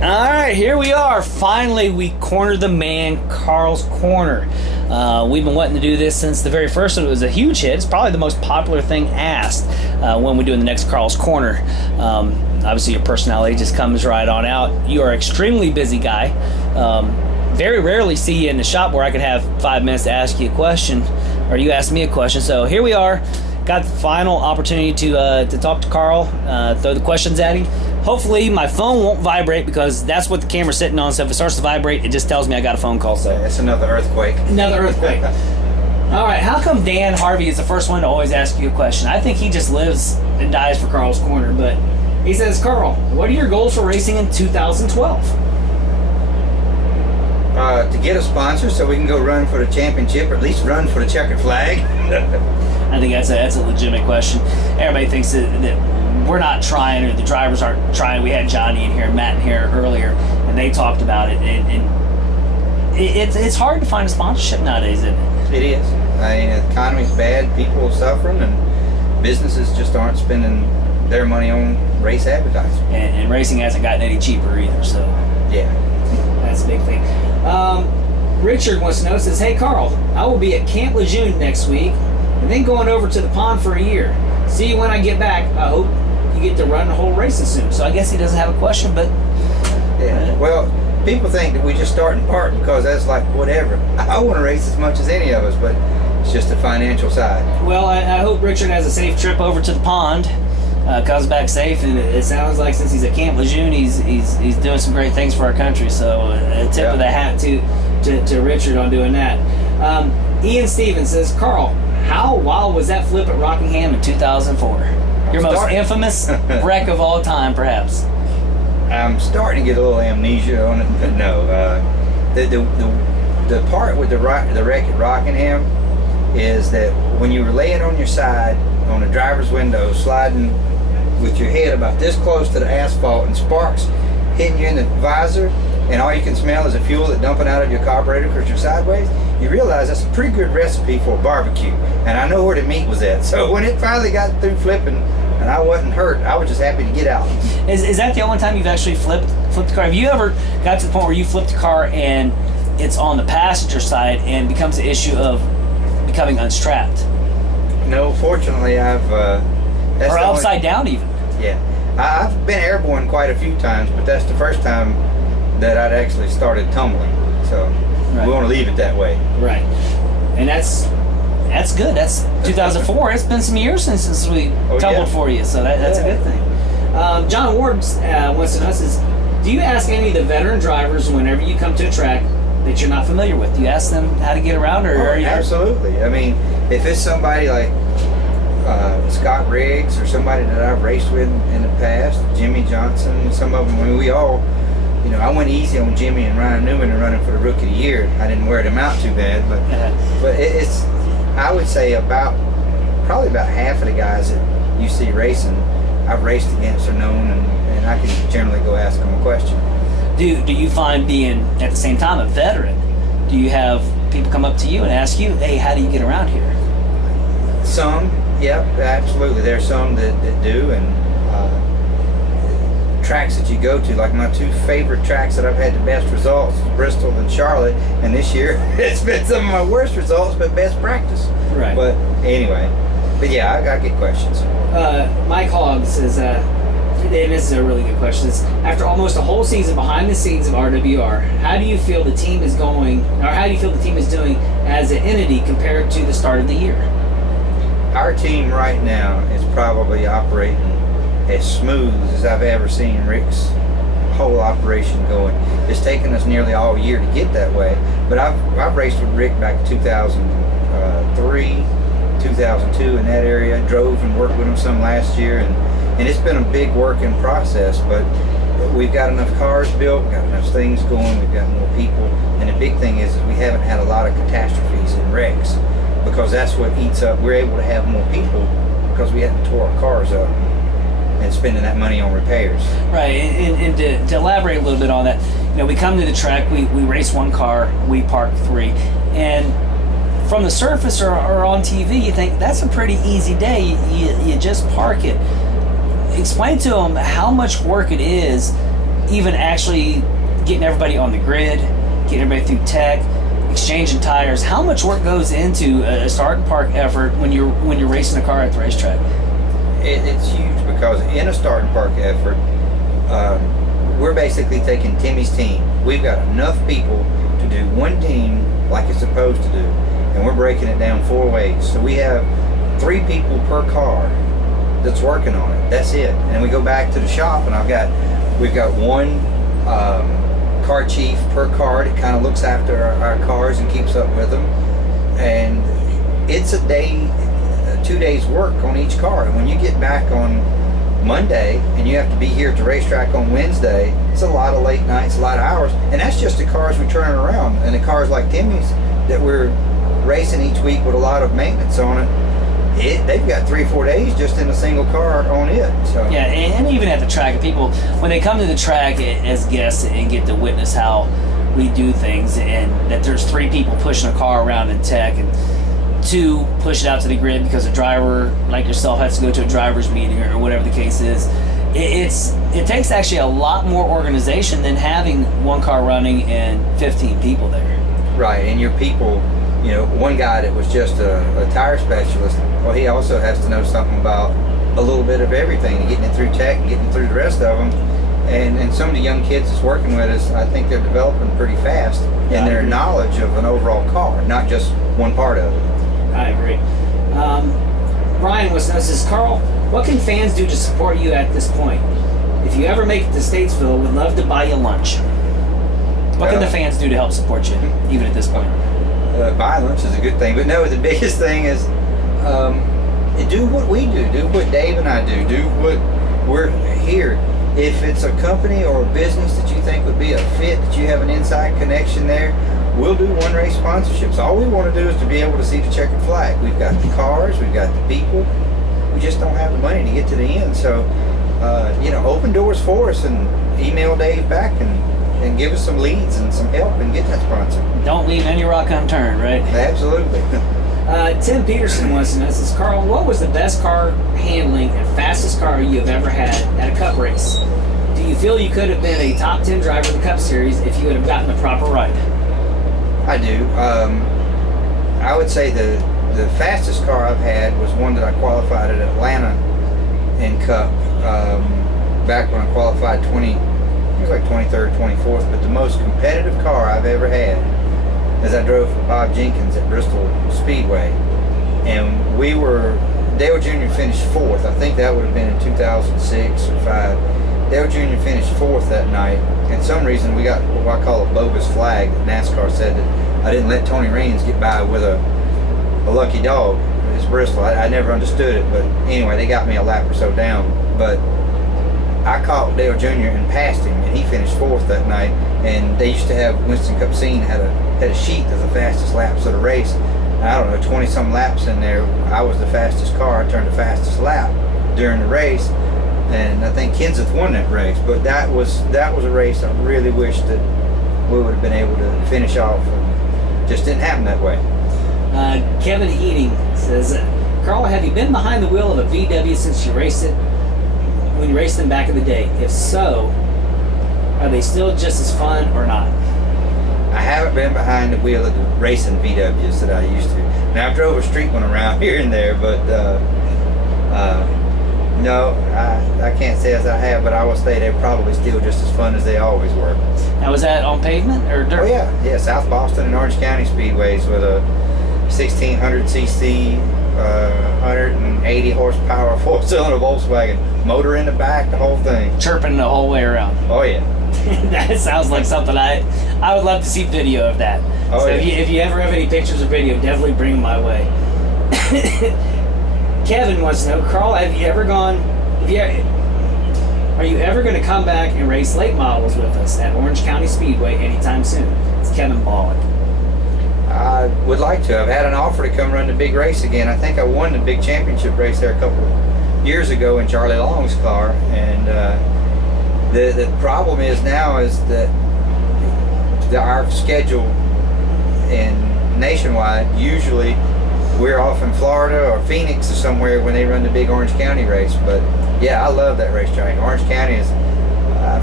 All right, here we are. Finally, we cornered the man, Carl's Corner. We've been wanting to do this since the very first one. It was a huge hit. It's probably the most popular thing asked when we do the next Carl's Corner. Obviously, your personality just comes right on out. You are an extremely busy guy. Very rarely see you in the shop where I could have 5 minutes to ask you a question, or you ask me a question. So here we are. Got the final opportunity to talk to Carl, throw the questions at him. Hopefully my phone won't vibrate because that's what the camera's sitting on. So if it starts to vibrate, it just tells me I got a phone call. So it's another earthquake. Another earthquake. All right, how come Dan Harvey is the first one to always ask you a question? I think he just lives and dies for Carl's Corner. But he says, Carl, what are your goals for racing in 2012? To get a sponsor so we can go run for the championship, or at least run for the checkered flag. I think that's a legitimate question. Everybody thinks that we're not trying, or the drivers aren't trying. We had Johnny in here and Matt in here earlier, and they talked about it. And it's hard to find a sponsorship nowadays, isn't it? It is. I mean, the economy's bad, people are suffering, and businesses just aren't spending their money on race advertising. And racing hasn't gotten any cheaper either, so yeah. That's a big thing. Richard wants to know, says, hey Carl, I will be at Camp Lejeune next week and then going over to the pond for a year. See you when I get back. I hope you get to run the whole racing soon. So I guess he doesn't have a question, but yeah. Well, people think that we just start and part because that's like whatever. I want to race as much as any of us, but it's just the financial side. Well, I hope Richard has a safe trip over to the pond. Comes back safe, and it sounds like since he's at Camp Lejeune, he's doing some great things for our country. So a tip of the hat to Richard on doing that. Ian Stevens says, Carl, how wild was that flip at Rockingham in 2004? Your most infamous wreck of all time, perhaps. I'm starting to get a little amnesia on it, but no. The part with the wreck at Rockingham is that when you were laying on your side on the driver's window, sliding with your head about this close to the asphalt and sparks hitting you in the visor, and all you can smell is the fuel that's dumping out of your carburetor because you're sideways, you realize that's a pretty good recipe for a barbecue. And I know where the meat was at. So when it finally got through flipping and I wasn't hurt, I was just happy to get out. Is that the only time you've actually flipped the car? Have you ever got to the point where you flipped a car and it's on the passenger side and becomes an issue of becoming unstrapped? No, fortunately I've... or upside down even. Yeah. I've been airborne quite a few times, but that's the first time that I'd actually started tumbling. So we want to leave it that way. Right. And that's good. That's 2004. It's been some years since we tumbled for you, so that's a good thing. John Ward wants to know, says, do you ask any of the veteran drivers whenever you come to a track that you're not familiar with? Do you ask them how to get around? Absolutely. I mean, if it's somebody like Scott Riggs or somebody that I've raced with in the past, Jimmy Johnson, some of them, I mean, we all, I went easy on Jimmy and Ryan Newman and running for the Rookie of the Year. I didn't wear them out too bad, but it's, I would say probably about half of the guys that you see racing, I've raced against or known, and I can generally go ask them a question. Do you find being, at the same time, a veteran, do you have people come up to you and ask you, hey, how do you get around here? Some, yeah, absolutely. There's some that do, and tracks that you go to, like my two favorite tracks that I've had the best results, Bristol and Charlotte, and this year it's been some of my worst results, but best practice. Right. But anyway, yeah, I get questions. Mike Hogg says, and this is a really good question. It's, after almost a whole season behind the scenes of RWR, how do you feel the team is going, or how do you feel the team is doing as an entity compared to the start of the year? Our team right now is probably operating as smooth as I've ever seen Rick's whole operation going. It's taken us nearly all year to get that way, but I've raced with Rick back in 2003, 2002 in that area. Drove and worked with him some last year, and it's been a big working process, but we've got enough cars built, we've got enough things going, we've got more people, and the big thing is we haven't had a lot of catastrophes and wrecks, because that's what eats up. We're able to have more people because we hadn't tore our cars up and spending that money on repairs. Right, and to elaborate a little bit on that, we come to the track, we race one car, we park three, and from the surface or on TV, you think that's a pretty easy day. You just park it. Explain to them how much work it is even actually getting everybody on the grid, getting everybody through tech, exchanging tires. How much work goes into a start and park effort when you're racing a car at the racetrack? It's huge because in a start and park effort, we're basically taking Timmy's team. We've got enough people to do one team like it's supposed to do, and we're breaking it down 4 ways. So we have 3 people per car that's working on it. That's it. And we go back to the shop, and we've got one car chief per car that kind of looks after our cars and keeps up with them. And it's a day, 2 days work on each car. And when you get back on Monday and you have to be here at the racetrack on Wednesday, it's a lot of late nights, a lot of hours. And that's just the cars we turn around. And the cars like Timmy's that we're racing each week with a lot of maintenance on it, they've got 3 or 4 days just in a single car on it. So yeah, and even at the track, people, when they come to the track as guests and get to witness how we do things, and that there's 3 people pushing a car around in tech, and 2 push it out to the grid because a driver like yourself has to go to a driver's meeting or whatever the case is. It takes actually a lot more organization than having 1 car running and 15 people there. Right, and your people, you know, one guy that was just a tire specialist, well, he also has to know something about a little bit of everything, getting it through tech and getting through the rest of them. And some of the young kids that's working with us, I think they're developing pretty fast in their knowledge of an overall car, not just one part of it. I agree. Ryan was says, Carl, what can fans do to support you at this point? If you ever make it to Statesville, we'd love to buy you lunch. What can the fans do to help support you, even at this point? Buying lunch is a good thing, but no, the biggest thing is do what we do what Dave and I do what we're here. If it's a company or a business that you think would be a fit, that you have an inside connection there, we'll do one race sponsorships. All we want to do is to be able to see the checkered flag. We've got the cars, we've got the people, we just don't have the money to get to the end. So, open doors for us and email Dave back and give us some leads and some help and get that sponsor. Don't leave any rock unturned, right? Absolutely. Tim Peterson wants to know, says, Carl, what was the best car handling and fastest car you have ever had at a Cup race? Do you feel you could have been a top 10 driver in the Cup Series if you would have gotten the proper ride? I do. I would say the fastest car I've had was one that I qualified at Atlanta in Cup back when I qualified it was like 23rd, 24th, but the most competitive car I've ever had is I drove for Bob Jenkins at Bristol Speedway, and Dale Jr. finished 4th. I think that would have been in 2006 or 5. Dale Jr. finished 4th that night, and some reason we got what I call a bogus flag. NASCAR said that I didn't let Tony Raines get by with a lucky dog. It's Bristol. I never understood it, but anyway, they got me a lap or so down. But I caught Dale Jr. and passed him, and he finished 4th that night. And they used to have Winston Cup Scene had a sheet of the fastest laps of the race. And I don't know, 20-some laps in there. I was the fastest car. I turned the fastest lap during the race, and I think Kenseth won that race. But that was a race I really wish that we would have been able to finish off. And just didn't happen that way. Kevin Eating says, Carl, have you been behind the wheel of a VW since you raced it? When you raced them back in the day? If so, are they still just as fun or not? I haven't been behind the wheel of the racing VWs that I used to. Now, I've drove a street one around here and there, but no, I can't say as I have, but I will say they're probably still just as fun as they always were. Now, was that on pavement or dirt? Oh, yeah, South Boston and Orange County Speedways with a 1600cc, 180 horsepower, 4-cylinder Volkswagen, motor in the back, the whole thing. Chirping the whole way around. Oh, yeah. That sounds like something I would love to see video of that. Oh, so yeah. if you ever have any pictures or video, definitely bring them my way. Kevin wants to know, Carl, are you ever going to come back and race late models with us at Orange County Speedway anytime soon? It's Kevin Bollock. I would like to. I've had an offer to come run the big race again. I think I won the big championship race there a couple of years ago in Charlie Long's car, and the problem is now is that our schedule in nationwide, usually we're off in Florida or Phoenix or somewhere when they run the big Orange County race. But yeah, I love that racetrack. Orange County is, I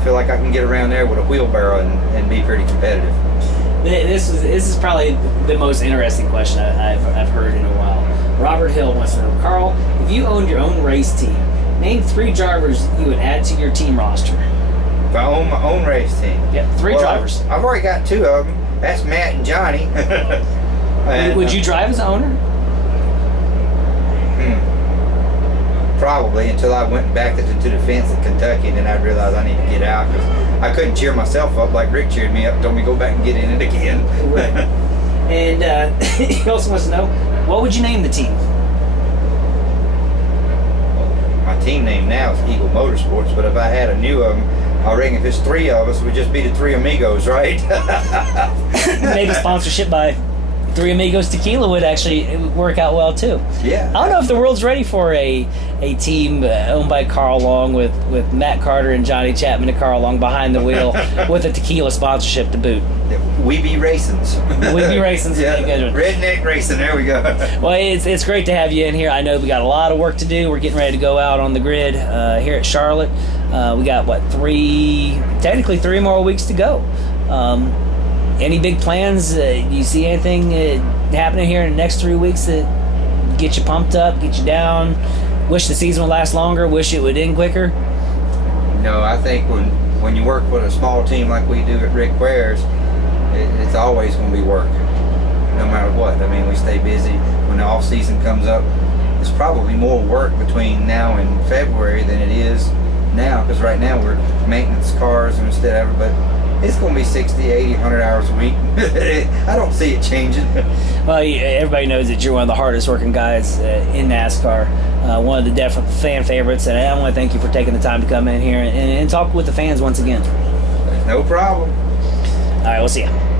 feel like I can get around there with a wheelbarrow and be pretty competitive. This is probably the most interesting question I've heard in a while. Robert Hill wants to know, Carl, if you owned your own race team, name 3 drivers you would add to your team roster. If I own my own race team. Yeah, 3 drivers. I've already got 2 of them. That's Matt and Johnny. And, would you drive as owner? Probably, until I went back to the fence in Kentucky, and then I realized I need to get out because I couldn't cheer myself up like Rick cheered me up and told me to go back and get in it again. Right. And he also wants to know, what would you name the team? My team name now is Eagle Motorsports, but if I had a new of them, I reckon if it's 3 of us, it would just be the 3 Amigos, right? Maybe sponsorship by 3 Amigos Tequila would actually work out well too. Yeah. I don't know if the world's ready for a team owned by Carl Long with Matt Carter and Johnny Chapman and Carl Long behind the wheel with a tequila sponsorship to boot. We be racings. We be racings. Yeah. Redneck racing. There we go. Well, it's great to have you in here. I know we got a lot of work to do. We're getting ready to go out on the grid here at Charlotte. We got technically 3 more weeks to go. Any big plans? You see anything happening here in the next 3 weeks that get you pumped up, get you down? Wish the season would last longer? Wish it would end quicker? No, I think when you work with a small team like we do at Rick Ware's, it's always going to be work, no matter what. I mean, we stay busy. When the off season comes up, it's probably more work between now and February than it is now, because right now we're maintenance cars instead of it, but it's going to be 60, 80, 100 hours a week. I don't see it changing. Well, everybody knows that you're one of the hardest working guys in NASCAR, one of the definite fan favorites, and I want to thank you for taking the time to come in here and talk with the fans once again. No problem. All right, we'll see you.